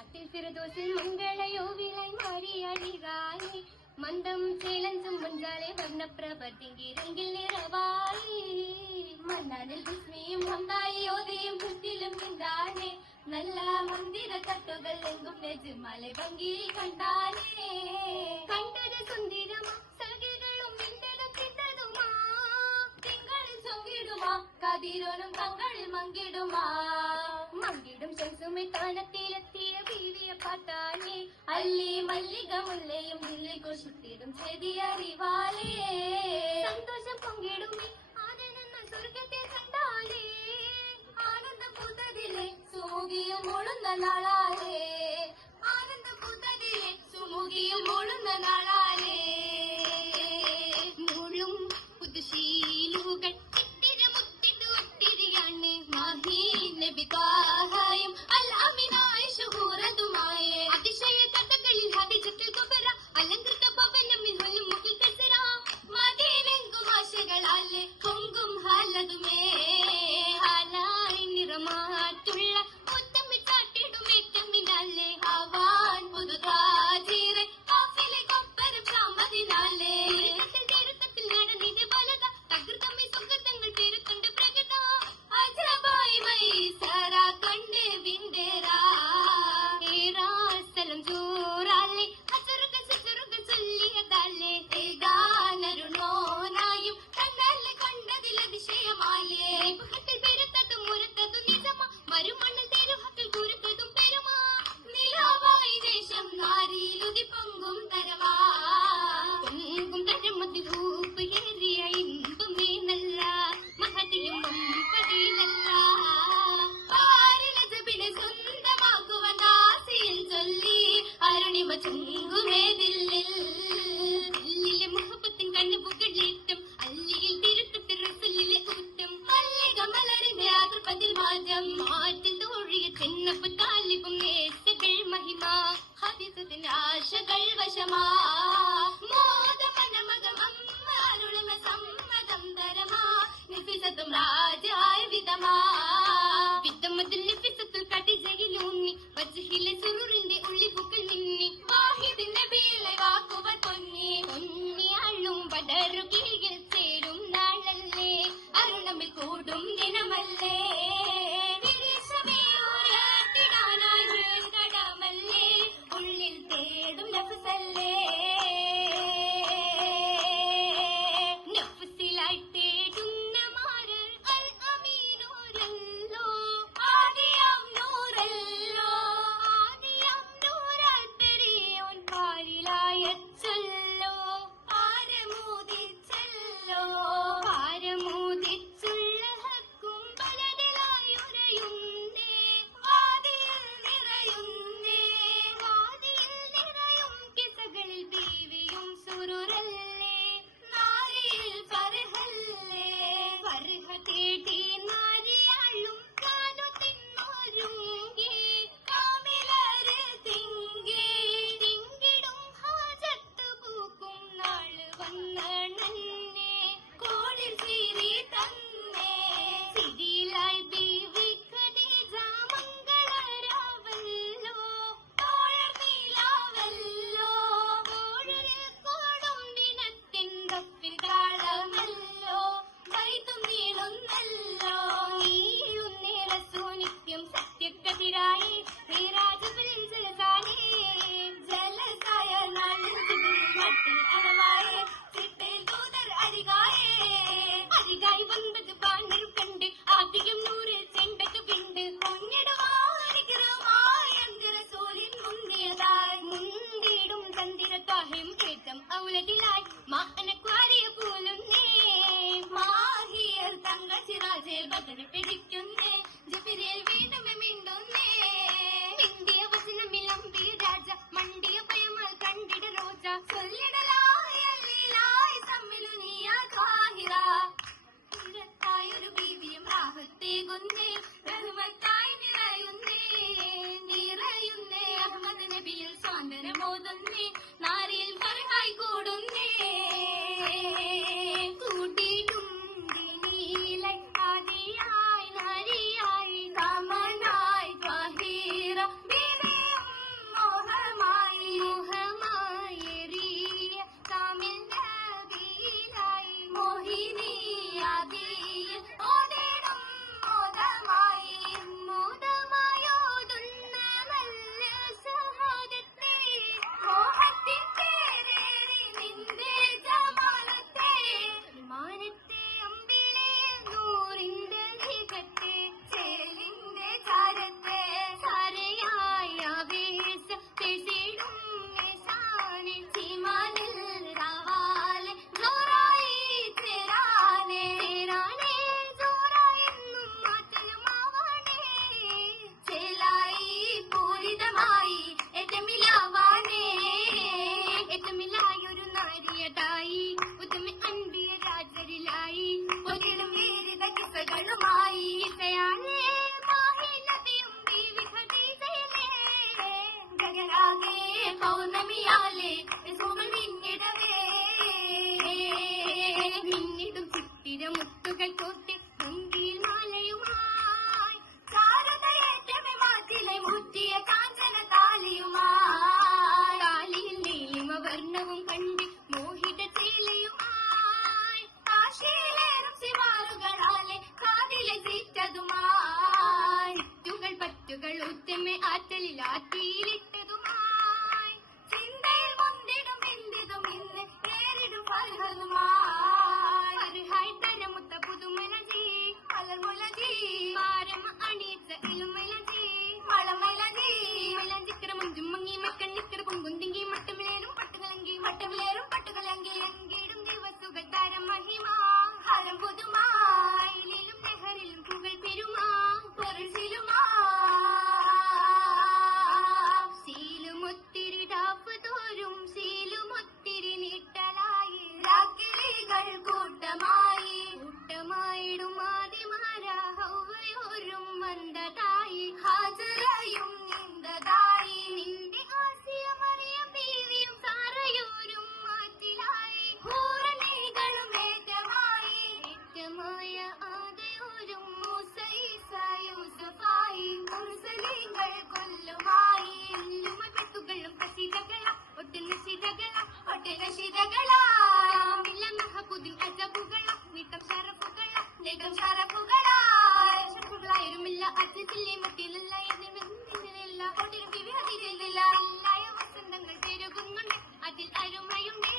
നാട്ടിൽ ഫിർദൗസിൽ മംഗളയോവിലായി മാറി അടികായി മന്ദം ചേലഞ്ചും മുൻകാലെ വർണ്ണപ്രഭ തിങ്കിരങ്കിൽ നിറവായി മന്നാനിൽ വിസ്മയും ഒന്നായി ഓതയും ചുറ്റിലും നിന്താനേ നല്ല മന്ദിര തട്ടുകൾ എങ്കും നെജുമല ഭംഗിയിൽ കണ്ടാനേ കണ്ടത് സുന്ദരമാ സഖികളും മിന്നലും തിണ്ടതുമാ തിങ്കളിൽ ചൊങ്കിടുമാ കതിരോനും തങ്ങളിൽ മങ്കിടുമാ മങ്കിടും ശംസുമി താനത്തിലെത്തിയ ബീവിയെ പാട്ടാനേ അല്ലി മല്ലിക മുല്ലയും ദില്ലിക്കു ചുറ്റിടും ചെതി അറിവാലേ സന്തോഷം പൊങ്കിടുമേ ആനന്ദ സ്വർഗത്തെ കണ്ടാലേ ആനന്ദം പൂത്തതിലെ സുമുഖിയും ഒളുന്ന നാളാലേ ആനന്ദം പൂത്തതിലെ സുമുഖിയും ഒളുന്ന നാളാലേ മുഴും പുതുശീലുകൾ ഇത്തിരി മുത്തിട്ട് ഒത്തിരിയാണ് മാഹി നബി ത്വാഹയും അൽ-അമീനായ ശുഹൂറതുമായ അതിശയ കഥകളിൽ ഹദീജത്തുൽ കുബ്ര അലങ്കൃത ഭവനമിൽ ഹുൽ മുഖിൽ കസറ മദീനെങ്കും ആശകളാലെ കൊങ്കും ഹാലതുമേ ഹാലായി നിറമാറ്റുള്ള മുത്തമ്മിട്ടാട്ടിടുമേറ്റമിനാലെ ഹവാൻ പുതുതാജീറെ കാഫിലെ കൊപ്പരം സാമതിനാലെ തിരുത്തത്തിൽ നടന്നിന്റെ ബലത തകൃതമ്മി സുഗന്ധങ്ങൾ പെരുത്തുണ്ട് പ്രകട അജബായി മൈസറ കണ്ട് വിണ്ടേരാ സ്ഥലം ചൂറാലെ അച്ചറുകൾ ശുചറുകൾ ചൊല്ലിയതാലേ ഏകാനരുണോനായും കണ്ണാലെ കണ്ടതിൽ അതിശയമാലേ മുഖത്തിൽ പെരുത്തതും മുരത്തതും നിജമാ മരുമണ്ണിൽ തെരുഹത്തിൽ കുരുത്തതും പെരുമാ നിലാവായി ദേശം നാരിയിലുതി പൊങ്കും തരവാ പൊങ്കും തരമതി ൂപ്പ് ഏറിയ ഇമ്പമേ നല്ല മഹതിയും പടിയിലല്ല പാരിലജബിനെ സ്വന്തമാക്കുവാൻ ആസയിൽ ചൊല്ലി അരുണിമ ചുങ്കുമേതില്ലിൽ ദില്ലിലെ മുഹബത്തിൻ കണ്ണുപുകളിട്ടും അല്ലിയിൽ തിരുത്തത്തിൽ റസൂലിലെ ഊറ്റം മല്ലിക മലരിന്റെ ആകൃപതിൽ മാറ്റം മാറ്റിൽ തോഴിയ ചെന്നപ്പ് താലിബും നേസകൾ മഹിമ ഹദീസത്തിന്റെ ആശകൾ വശമാ മോദമനമകം അമ്മ അരുളമ സമ്മതം തരമാ നിഫിസത്തും രാജായ വിധമാ വിധമുതൽ നിഫിസത്തുൽ കടിജയിലൂന്നി വജ്ഹിലെ സുറൂറിന്റെ ഉള്ളിപ്പുക്കൾ മിന്നി വാഹിദിന്റെ വീളെ വാക്കുകൾ പൊന്നി പൊന്നിയാളും പടരുകീഴിൽ ചേരും നാളല്ലേ അരുണമിൽ കൂടും ദിനമല്ലേ കടമല്ലേ ഉള്ളിൽ തേടും നഫ്സല്ലേ നഫ്സിലായി തേടുന്ന മാരർ അൽ അമീനൂരല്ലോ ആദിയാം നൂറല്ലോ ആദിയാം നൂറാൽ പെരിയോൻ പാരിലായച്ചല്ലോ പാരമോദിച്ചല്ലോ പാരമോദിച്ചുള്ള ഹക്കും ബലദിലായുരയുന്നേ വാദിയിൽ നിറയുന്നേ വാദിയിൽ നിറയും കിസകളിൽ ബീവിയും സുറുരല്ലേ നാരിയിൽ ഫർഹല്ലേ ഫർഹ തേടി നാരിയാളും കാനു തിന്നോരുങ്ങി കാമിലര് തിങ്കി തിങ്കിടും ഹാജത്ത് പൂക്കും നാള് വന്നണന്നെ കോളിൽ ചിരി തന്നെ സിരിയിലായി ബീവി ഖദീജ മംഗളരാവല്ലോ തോഴർ നീലാവല്ലോ കോഴരിൽ കോടും ദിനത്തിൻ തപ്പിൽ താളമല്ലോ വൈതും നീളുന്നല്ലോ നീളുന്നേ റസൂനിക്കും സത്യക്കതിരായി ശ്രീരാജപുരിൽ ജലസാനേ ജലസായ നാളിൽ മട്ടിൽ അണവായേ ചിട്ടേ ദൂതർ അരികായേ അരികായി വന്നത് പാണ്ടർ കണ്ട് ആദ്യം നൂറിൽ ചെണ്ടക്ക് പിണ്ട് മുന്നിടുവാനിഗ്രഹമായി അന്തരസൂര്യൻ മുന്നിയതായി മുണ്ടിടും ചന്ദിരത്വാഹം കേട്ടം ഔലതിലായി മാനക്വാരിയ പോലുന്നേ മാഹിയർ തങ്ക സിറാജെ ബദൽ പിടിക്കുന്നേ ജബിരേൽ വീണ്ടും മിണ്ടുന്നേ ഇന്ത്യ വചനമിലമ്പി രാജ മണ്ടിയ പയമാൽ കണ്ടിട റോജ ചൊല്ലിടലായി അല്ലിലായി സമ്മിലുനിയ ത്വാഹിറ ഇരത്തായൊരു ബീവിയും രാഹത്തേകുന്നേ റഹ്മത്തായി നിറയുന്നേ നിറയുന്നേ അഹമ്മദ് നബിയിൽ സ്വാതന്ത്ര്യമോതുന്നേ നാരിയിൽ ഫർഹായി കൂടുന്നേ കൂട്ടിടും നീലൈ ആദിയായി നാരിയായി കാമനായി ത്വാഹിറ ബീവിയും ആറ്റലിലാറ്റിയിലിട്ടതുമായി ചിന്തയിൽ മുന്തിടും എന്തിതും ഇന്ന് ഏറിടും ഫർഹതുമായി ഫർഹായി തരമുത്ത പുതുമലജി മലർമുലജി മാരമ അണിയിച്ച ഇലുമലജി മളമലജി മലഞ്ചിക്കരമും ജുമ്മങ്ങി മക്കണ്ണിക്കര പൊങ്കുന്തിങ്കി മട്ടമിലേറും പട്ടുകളെങ്കി എങ്കിടും ദിവസുകൾ തരം മഹിമ ഹരം പുതുമായിലും നെഹറിലും പുകൾ പെരുമാ പൊരുൾ സിലുമാ ശീലുമൊത്തിരി ഡാപ്പ് തോറും ശീലുമൊത്തിരി നീട്ടലായി രാക്കിളികൾ കൂട്ടമായിടും ആദിമാര ഹൗവയോരും വന്നതായി ഹാജറയും നിന്ദതായി നിന്റെ ആസിയ മറിയം ബീവിയും സാറയോരും മാറ്റിലായി ഹൂറനികളും ഏറ്റമായ ആദയോരും മൂസ ഈസ യൂസഫായി മുർസലീങ്ങൾ കൊല്ലുമായി പെട്ടുകളും ഒട്ടുന്ന ശിരകളാമില്ലമഹബുദിൻ അജബുകള നീട്ടം ഷറഫുകളായിരുമില്ല അച്ഛത്തില്ലേ മട്ടിലല്ല എന്നില്ല ഒട്ടിനും വിവാഹിച്ചില്ല എല്ലായ വസന്തങ്ങൾ പെരുകുന്നുണ്ട് അതിൽ അരുമയുണ്ടേ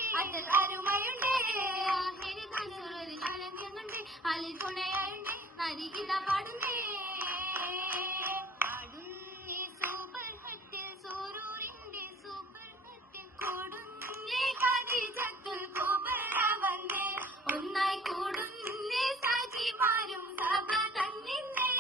അലഞ്ഞുണ്ട് അതിൽ തുണയുണ്ട് അരികിത പാടുന്നേ സൂപർഹത്തിൽ സൂരൂരിന്റെ സൂപർഹത്തിൽ കൂടുന്നേ ഖദീജത്തുൽ കുബ്ര വന്നേ ഒന്നായി കൂടുന്നേ സഖിമാരും സഭ തന്നിന്നേ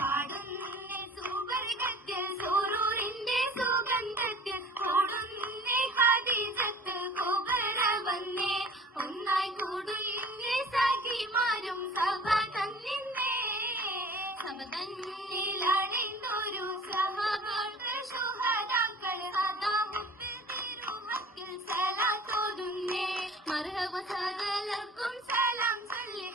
പാടുന്നേ സൂപർഹത്തിൽ സൂരൂരിന്റെ സുഗന്ധത്തിൽ കൂടുന്നേ ഖദീജത്തുൽ കുബ്ര വന്നേ ഒന്നായി കൂടുന്നേ സഖിമാരും സഭ തന്നിന്നേ സഭ തന്നിലണിന്നൊരു സഹബോധ ശുഹദാക്കൾ സദാ മുത്തിൽ തിരുമത്തിൽ സലാത്തോതുന്നേ മർഹബ സകലർക്കും സലാം ചൊല്ലി